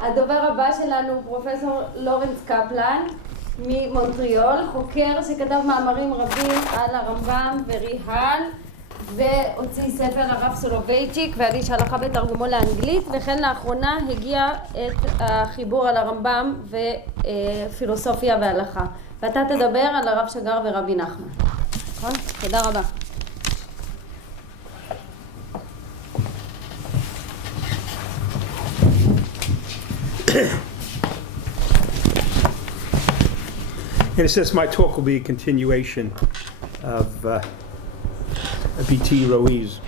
הדובר הבא שלנו הוא פרופסור לורנס קפלן ממונטריאול, חוקר שכתב מאמרים רבים על הרמב"ם וריה"ל, והוציא ספר הרב סולובייצ'יק והגיש הלכה בתרגומו לאנגלית, וכן לאחרונה הגיע את החיבור על הרמב"ם ופילוסופיה והלכה. ואתה תדבר על הרב שגר ורבי נחמן. נכון? תודה רבה. In a sense, my talk will be a continuation of B.T. Roe's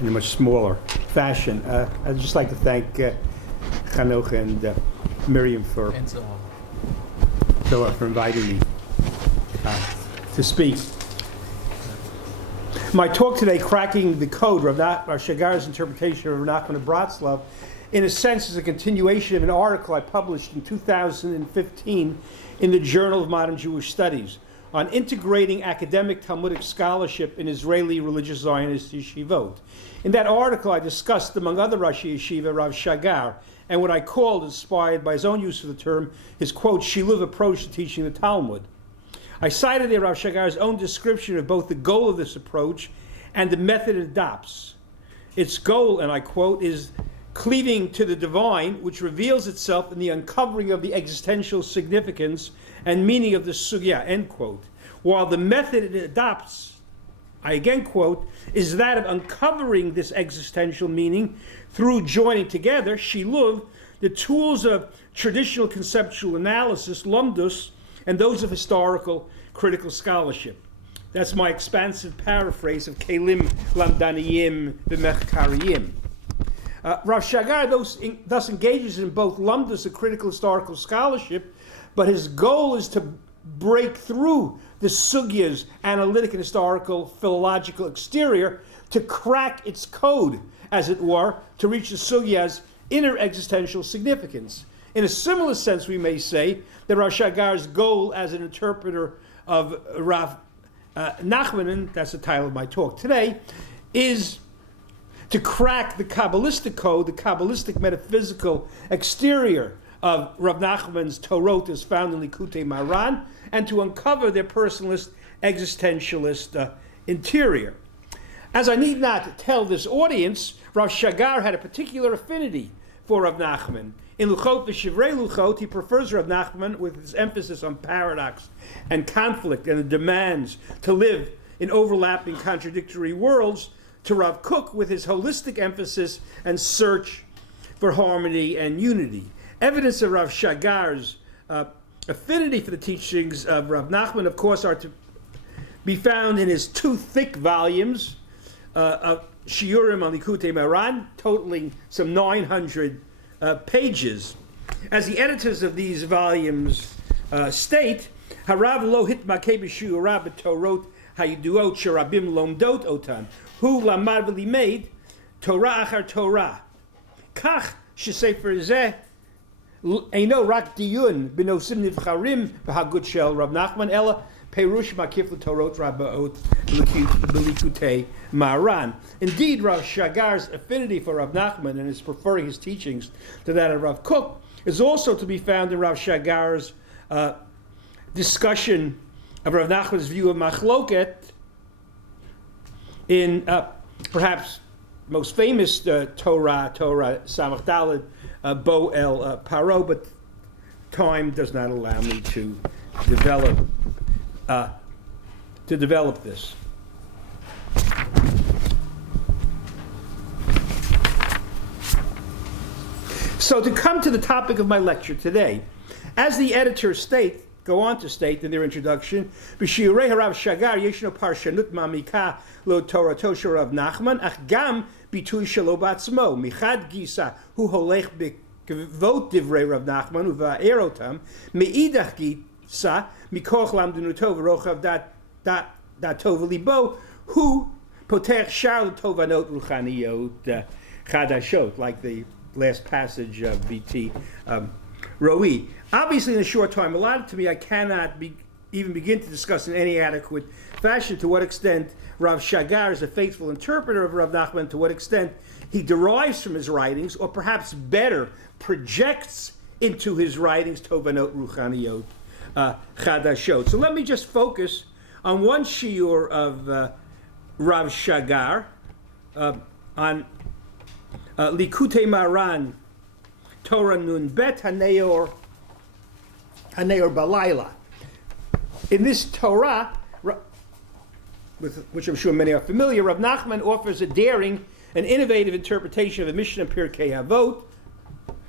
in a much smaller fashion. I'd just like to thank Chanoch and Miriam for inviting me to speak. My talk today, Cracking the Code, Rav Shagar's interpretation of Rav Nahman of Bratslav, in a sense is a continuation of an article I published in 2015 in the Journal of Modern Jewish Studies on integrating academic Talmudic scholarship in Israeli religious Zionist yeshivot. In that article I discussed, among other Rashi Yeshiva, Rav Shagar, and what I called, inspired by his own use of the term, his quote, Shiluv approach to teaching the Talmud. I cited there Rav Shagar's own description of both the goal of this approach and the method it adopts. Its goal, and I quote, is cleaving to the divine, which reveals itself in the uncovering of the existential significance and meaning of the sugya, end quote. While the method it adopts, I again quote, is that of uncovering this existential meaning through joining together, shiluv, the tools of traditional conceptual analysis, lumdus, and those of historical critical scholarship. That's my expansive paraphrase of kelim lamdaniyim v'mechkariyim. Rav Shagar thus engages in both lumdus of critical historical scholarship, but his goal is to break through the sugya's analytic and historical philological exterior to crack its code, as it were, to reach the sugya's inner existential significance. In a similar sense, we may say that Rav Shagar's goal as an interpreter of Rav Nahman, that's the title of my talk today, is to crack the Kabbalistic code, the Kabbalistic metaphysical exterior of Rav Nachman's Torot as found in Likutei Maran, and to uncover their personalist, existentialist interior. As I need not tell this audience, Rav Shagar had a particular affinity for Rav Nahman. In Luchot v'Shivrei Luchot, he prefers Rav Nahman with his emphasis on paradox and conflict and the demands to live in overlapping contradictory worlds, to Rav Kook with his holistic emphasis and search for harmony and unity. Evidence of Rav Shagar's affinity for the teachings of Rav Nahman, of course, are to be found in his two thick volumes of Shiurim on Likutei Maran, totaling some 900 pages. As the editors of these volumes state, Harav lo hitmakeh b'shiurav b'torot hayiduot sherabim lomdot otan, hu lamad v'limed Torah achar Torah. Kach shesefer zeh eino rak diyun b'nosim nivcharim b'hagut shel Rav Nahman ela perush makif l'torot rabbaot b'likutei Maran. Indeed, Rav Shagar's affinity for Rav Nahman and his preferring his teachings to that of Rav Kook is also to be found in Rav Shagar's discussion of Rav Nachman's view of machloket in perhaps most famous Torah Samach Daled Bo El Paro, but time does not allow me to develop this. So to come to the topic of my lecture today, as the editors go on to state in their introduction, B'shiurei harav Shagar yeshno parshanut ma'amika lo Torato shel Rav Nahman, ach gam bitui shelo ba'atzmo, michad gisa hu holech b'kvot divrei Rav Nahman uva'er otam, me'idach gisa mikoch lamdanuto v'rochav dato v'libo hu potech shar tovanot ruchaniyot chadashot, like the last passage of B.T. Roe. Obviously, in the short time allotted to me, I cannot even begin to discuss in any adequate fashion to what extent Rav Shagar is a faithful interpreter of Rav Nahman, to what extent he derives from his writings, or perhaps better, projects into his writings Tovanot Ruchaniyot Chadashot. So let me just focus on one shiur of Rav Shagar, on Likutei Maran, Torah Nun Bet Haneor Balayla. In this Torah, with which I'm sure many are familiar, Rav Nahman offers a daring and innovative interpretation of the Mishnah Pirkei Avot,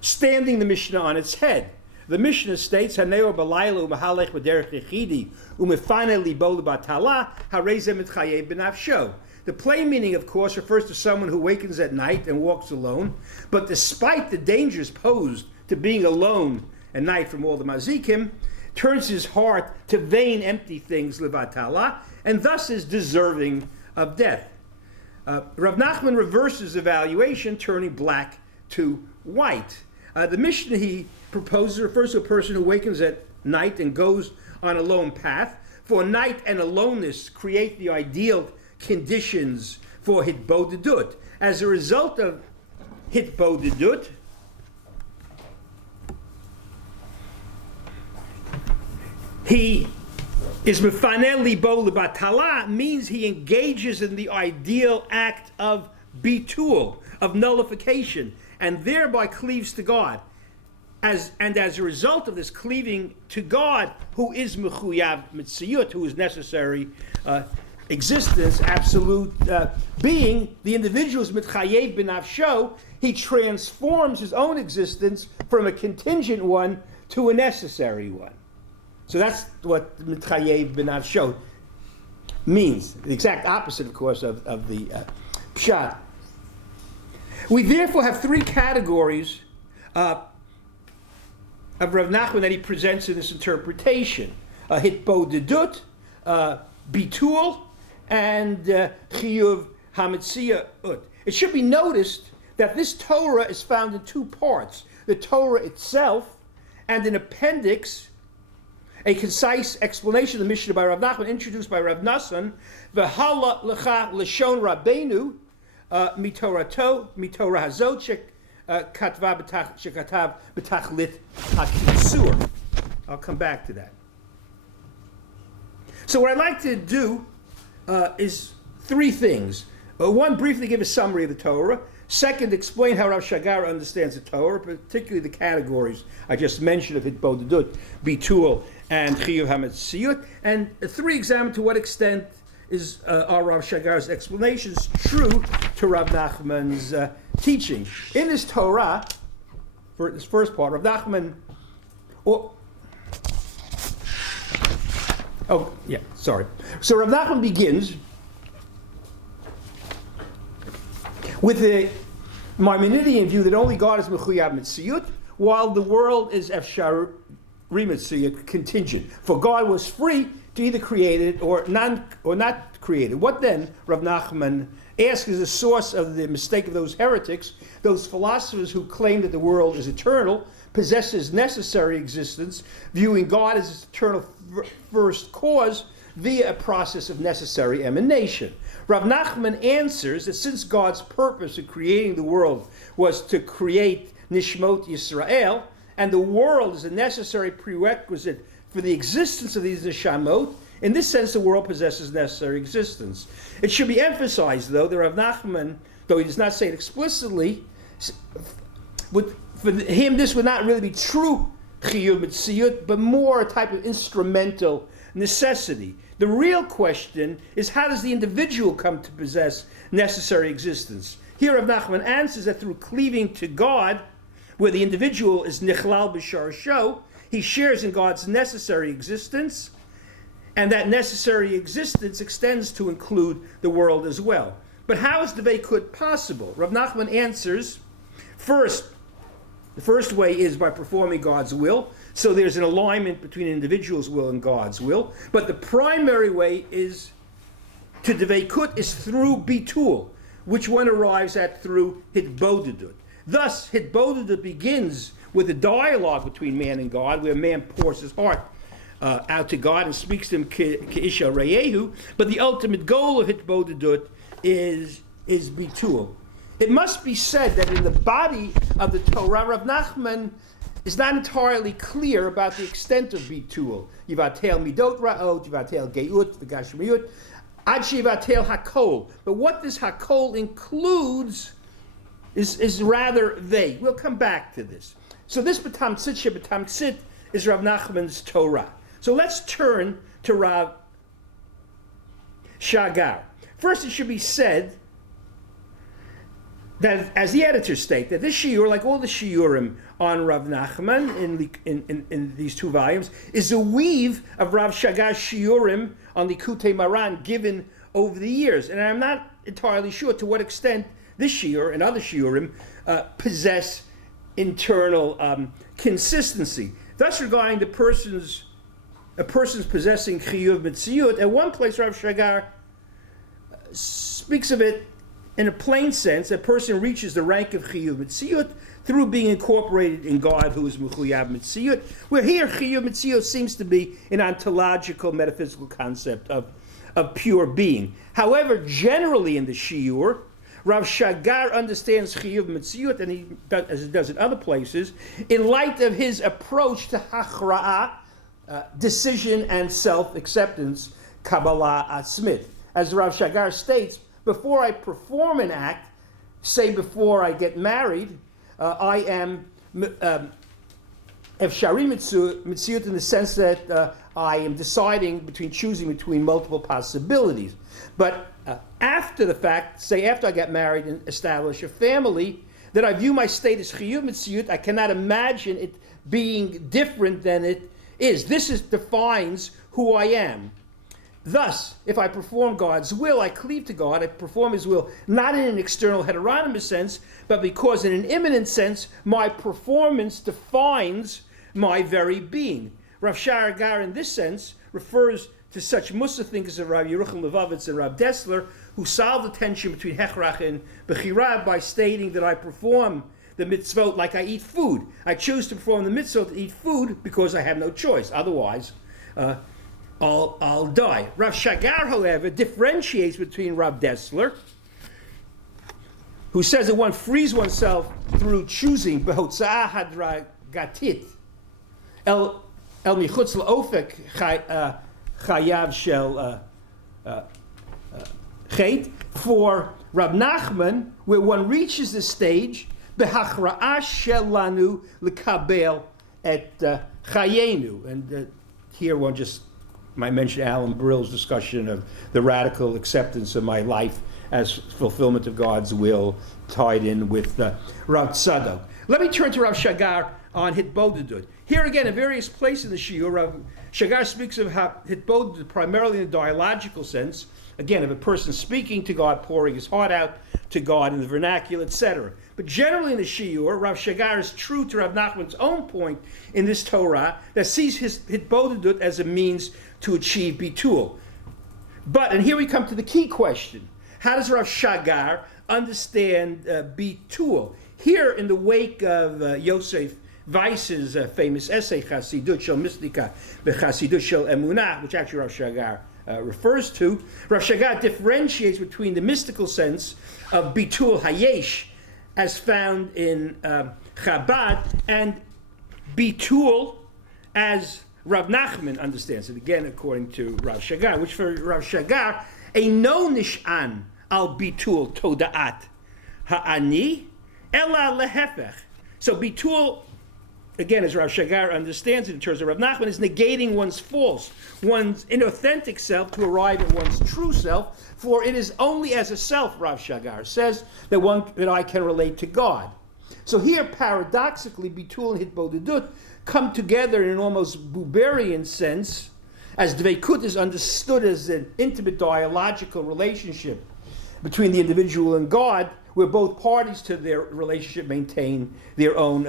standing the Mishnah on its head. The Mishnah states, "Haneor balayla u'mahalech b'derech yechidi u'mefane libo l'batala harezeh mitchayev b'nafsho." The plain meaning, of course, refers to someone who wakens at night and walks alone, but despite the dangers posed to being alone at night from all the mazikim, turns his heart to vain, empty things, levatala, and thus is deserving of death. Rav Nahman reverses evaluation, turning black to white. The Mishnah he proposes refers to a person who wakens at night and goes on a lone path. For night and aloneness create the ideal conditions for hitbodedut. As a result of hitbodedut, he is mefaneh libo lebatala, means he engages in the ideal act of bitul, of nullification, and thereby cleaves to God. As a result of this cleaving to God, who is mechuyav mitziyut, who is necessary existence, absolute being, the individual is mitchayev b'nafsho, he transforms his own existence from a contingent one to a necessary one. So that's what mitchayev b'nafsho means. The exact opposite, of course, of the pshat. We therefore have three categories of Rav Nahman that he presents in this interpretation: hitbodedut, bitul, and chiyuv hamitziyut. It should be noticed that this Torah is found in two parts: the Torah itself and an appendix, a concise explanation of the Mishnah by Rav Nahman, introduced by Rav Nahman, והלכה לשון רבנו מתורah הזאת שכתב בתכלית הקיצור. I'll come back to that. So what I'd like to do is three things. One, briefly give a summary of the Torah. Second, explain how Rav Shagar understands the Torah, particularly the categories I just mentioned of hitbodedut, bitul, and chiyuv hamitziyut. And three, examine to what extent are Rav Shagar's explanations true to Rav Nahman's teaching. In this Torah, for this first part, Rav Nahman, So Rav Nahman begins with the Maimonidean view that only God is mechuyav mitziyut, while the world is efshari mitziyut, contingent. For God was free to either create it or not create it. What then, Rav Nahman asks, is the source of the mistake of those heretics, those philosophers who claim that the world is eternal, possesses necessary existence, viewing God as its eternal first cause via a process of necessary emanation. Rav Nahman answers that since God's purpose in creating the world was to create Nishmot Yisrael, and the world is a necessary prerequisite for the existence of these Nishamot, in this sense the world possesses necessary existence. It should be emphasized, though, that Rav Nahman, though he does not say it explicitly, for him this would not really be true chiyuv mitziyut, but more a type of instrumental necessity. The real question is, how does the individual come to possess necessary existence? Here Rav Nahman answers that through cleaving to God, where the individual is nichlal b'sharsho, he shares in God's necessary existence, and that necessary existence extends to include the world as well. But how is the veikut possible? Rav Nahman answers, the first way is by performing God's will. So there's an alignment between an individual's will and God's will. But the primary way is to the veikut is through bitul, which one arrives at through hitbodedut. Thus, hitbodedut begins with a dialogue between man and God, where man pours his heart out to God and speaks to him Ke'isha Reyehu, but the ultimate goal of Hitbodedut is Bitul. It must be said that in the body of the Torah, Rav Nahman is not entirely clear about the extent of Bitul. Yivatel Midot Ra'ot, Yivatel Geut, V'gashmiut, Ad Shivatel Hakol. But what this Hakol includes is rather vague. We'll come back to this. So this B'tamtzit Sheb'tamtzit is Rav Nachman's Torah. So let's turn to Rav Shagar. First, it should be said that, as the editors state, that this shiur, like all the shiurim on Rav Nahman in these two volumes, is a weave of Rav Shagar's shiurim on the Likutei Maran given over the years. And I'm not entirely sure to what extent this shiur and other shiurim possess internal consistency. Thus, regarding a person's possessing chiyuv mitziyut, at one place Rav Shagar speaks of it in a plain sense. A person reaches the rank of chiyuv mitziyut through being incorporated in God, who is mechuyav mitziyut, where here chiyuv mitziyut seems to be an ontological metaphysical concept of pure being. However, generally in the shiur, Rav Shagar understands chiyuv mitziyut, and he does, as he does in other places, in light of his approach to hachra'ah, decision and self-acceptance, Kabbalah Atzmit. As Rav Shagar states, before I perform an act, say before I get married, I am efshari mitziyut in the sense that I am deciding choosing between multiple possibilities. But after the fact, say after I get married and establish a family, that I view my state as chiyuv mitziyut. I cannot imagine it being different than it is. This defines who I am. Thus, if I perform God's will, I cleave to God. I perform His will not in an external heteronymous sense, but because in an immanent sense, my performance defines my very being. Rav Shagar, in this sense, refers to such Mussar thinkers of Rav Yerucham Levovitz and Rav Dessler, who solve the tension between Hechrach and Bechira by stating that I perform the mitzvot like I eat food. I choose to perform the mitzvot to eat food because I have no choice. Otherwise, I'll die. Rav Shagar, however, differentiates between Rav Dessler, who says that one frees oneself through choosing behotzah hadragatit el michutz laofek chayav shel chet. For Rav Nahman, where one reaches the stage behachra'ah shelanu lekabel et chayenu, and here one just might mention Alan Brill's discussion of the radical acceptance of my life as fulfillment of God's will, tied in with Rav Tzadok. Let me turn to Rav Shagar on Hitbodedut. Here again, in various places in the shiur, Rav Shagar speaks of Hitbodedut primarily in a dialogical sense, again, of a person speaking to God, pouring his heart out to God in the vernacular, etc. But generally in the shiur, Rav Shagar is true to Rav Nachman's own point in this Torah that sees his Hitbodedut as a means to achieve bitul. But, and here we come to the key question, how does Rav Shagar understand bitul? Here, in the wake of Yosef Weiss's famous essay, Chasidut Shel Mistika, Chasidut Shel Emunah, which actually Rav Shagar refers to, Rav Shagar differentiates between the mystical sense of bitul hayesh, as found in Chabad, and bitul as Rav Nahman understands it, again according to Rav Shagar, which for Rav Shagar, a no nish'an al bitul toda'at ha'ani ela lehefech. So bitul, again, as Rav Shagar understands it in terms of Rav Nahman, is negating one's false, one's inauthentic self to arrive at one's true self, for it is only as a self, Rav Shagar says, that I can relate to God. So here, paradoxically, bitul and hitbodedut come together in an almost Buberian sense, as dveikut is understood as an intimate dialogical relationship between the individual and God, where both parties to their relationship maintain their own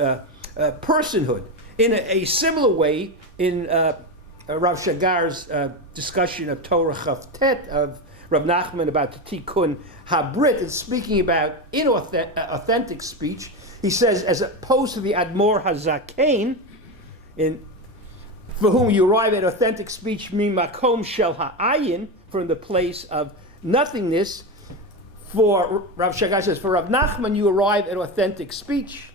personhood. In a similar way, in Rav Shagar's discussion of Torah Chavtet of Rav Nahman about the Tikkun Habrit, and speaking about inauthentic speech, he says, as opposed to the Admor HaZakein, in for whom you arrive at authentic speech, mimakom shel ha'ayin, from the place of nothingness. For Rav Shagar says, for Rav Nahman, you arrive at authentic speech,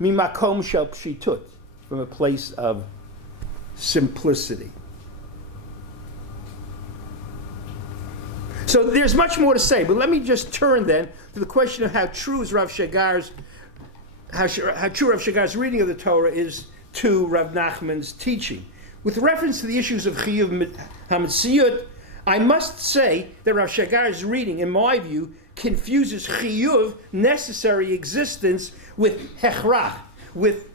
mimakom shel pshitut, from a place of simplicity. So there's much more to say, but let me just turn then to the question of how true is Rav Shagar's, how true Rav Shagar's reading of the Torah is to Rav Nahman's teaching. With reference to the issues of chiyuv hamitziyut, I must say that Rav Shagar's reading, in my view, confuses chiyuv, necessary existence, with hechrach, with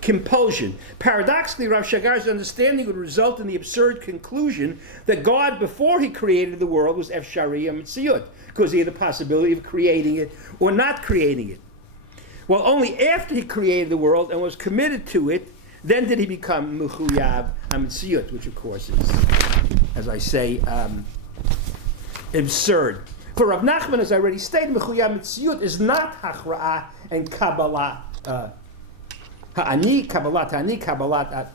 compulsion. Paradoxically, Rav Shagar's understanding would result in the absurd conclusion that God, before he created the world, was efshari hamitziyut, because he had the possibility of creating it or not creating it. Well, only after he created the world and was committed to it, then did he become mechuyav hamitziyut, which of course is, as I say, absurd. For Rav Nahman, as I already stated, mechuyav hamitziyut is not hachra'ah and kabbalah ha'ani, kabbalat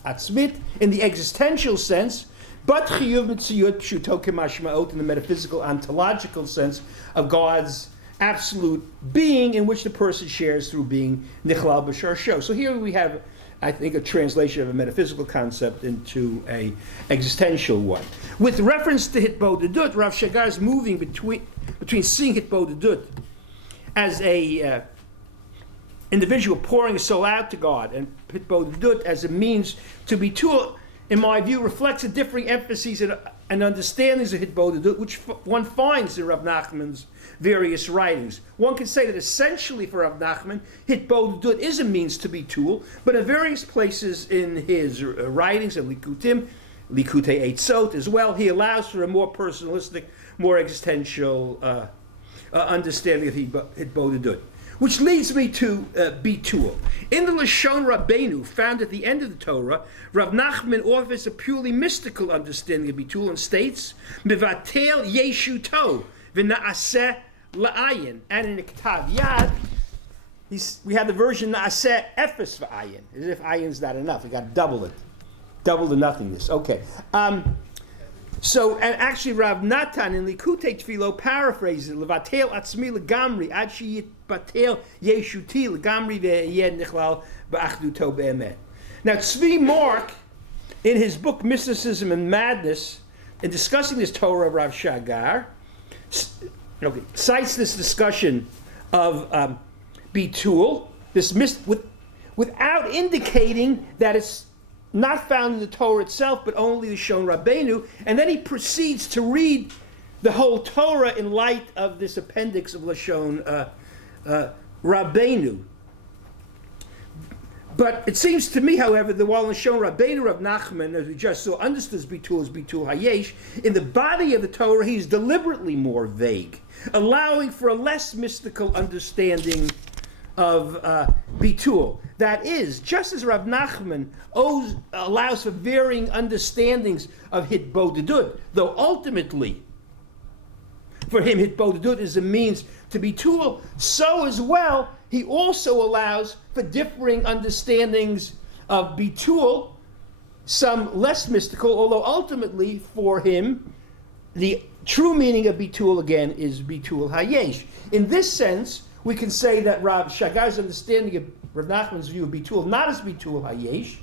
atzmit in the existential sense, but chiyuv mitziyut pshuto kemashma'ot in the metaphysical, ontological sense of God's absolute being, in which the person shares through being nichlal b'sharsho. So here we have, I think, a translation of a metaphysical concept into a existential one. With reference to hitbodedut, Rav Shagar is moving between seeing hitbodedut as a individual pouring a soul out to God, and hitbodedut as a means to be tool, in my view, reflects a differing emphases and understandings of hitbodedut, which one finds in Rav Nahman's various writings. One can say that essentially for Rav Nahman, hitbodedut is a means to be tool, but in various places in his writings and likutei הזאת as well, he allows for a more personalistic, more existential understanding of hitbodedut. Which leads me to bitul. In the Lashon Rabbeinu, found at the end of the Torah, Rav Nahman offers a purely mystical understanding of bitul and states, Mevatel yeshuto v'na'aseh la'ayin. And in the Ketav Yad, we have the version na'aseh efes v'ayin, as if ayin's not enough. We got to double it. Double the nothingness. Okay. So, and actually Rav Natan in Likutei Tfilo paraphrases it, Levatel atzmi legamri, ad sheyitbatel yeshuti legamri ve'yed nichlal ba'achduto be'emet. Now, Tzvi Mark, in his book Mysticism and Madness, in discussing this Torah of Rav Shagar, cites this discussion of bitul, without indicating that it's not found in the Torah itself, but only the Lashon Rabbeinu, and then he proceeds to read the whole Torah in light of this appendix of Lashon Rabbeinu. But it seems to me, however, that while Lashon Rabbeinu, Rav Nahman, as we just saw, understood as bitul hayesh, in the body of the Torah he's deliberately more vague, allowing for a less mystical understanding of bitul. That is, just as Rav Nahman allows for varying understandings of hitbodedut, though ultimately for him hitbodedut is a means to bitul, so as well he also allows for differing understandings of bitul, some less mystical, although ultimately for him the true meaning of bitul again is bitul hayesh. In this sense, we can say that Rav Shagar's understanding of Rav Nahman's view of bitul, not as bitul hayesh,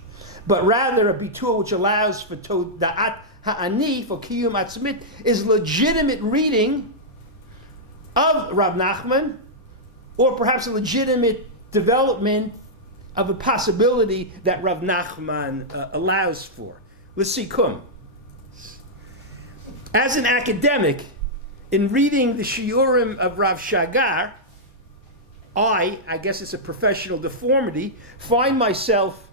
but rather a bitul which allows for toda'at ha'ani, for kiyum atzmit, is legitimate reading of Rav Nahman, or perhaps a legitimate development of a possibility that Rav Nahman allows for. L'sikum. As an academic, in reading the shiurim of Rav Shagar, I guess it's a professional deformity, find myself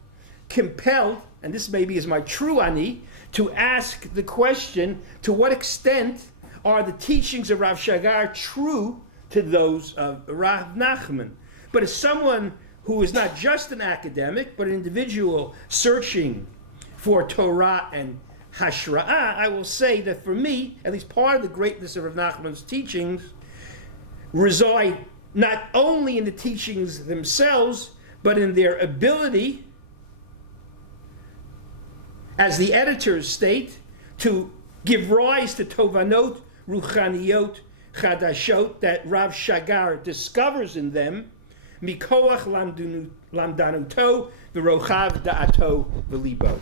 compelled, and this maybe is my true ani, to ask the question, to what extent are the teachings of Rav Shagar true to those of Rav Nahman? But as someone who is not just an academic, but an individual searching for Torah and Hashra'ah, I will say that for me, at least part of the greatness of Rav Nahman's teachings reside not only in the teachings themselves, but in their ability, as the editors state, to give rise to tovanot ruchaniyot chadashot that Rav Shagar discovers in them, mikoach lamdanuto v'rochav da'ato v'libo.